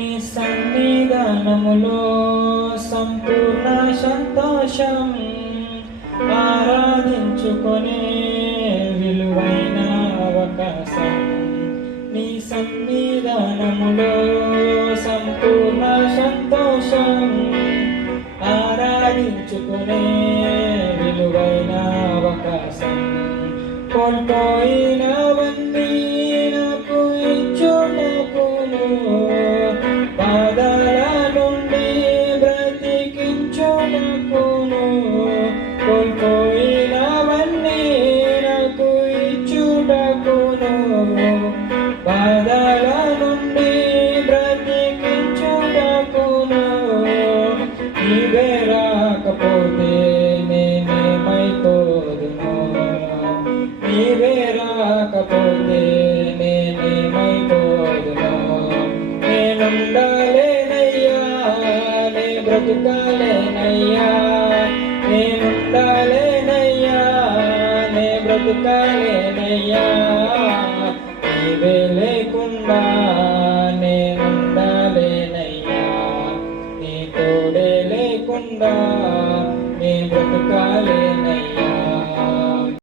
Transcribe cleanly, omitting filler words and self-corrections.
నీ సన్నిధానములో సంపూర్ణ సంతోషం, ఆరాధించుకునే విలువైన అవకాశం. నీ సన్నిధానములో సంపూర్ణ సంతోషం, ఆరాధించుకునే విలువైన అవకాశం. కోల్పోయినవన్నీ నాకు ఇచ్చుటకును, బాధల నుండి బ్రతికించుటకును. కోల్పోయినవన్నీ నాకు ఇచ్చుటకును, బాధల నుండి బ్రతికించుటకును. నీవే రాకపోతే నేనేమైపోదును, నీవే రాకపోతే నేనేమైపోదును. నేనుండాలేనయ్యా, నే బ్రతుకాలేనయ్యా, నేనుండాలేనయ్యా, నే బ్రతుకాలేనయ్యా. నీవే లేకుండా నేనుండాలేనయ్యా, నీ తోడే లేకుండా నే బ్రతుకాలేనయ్యా.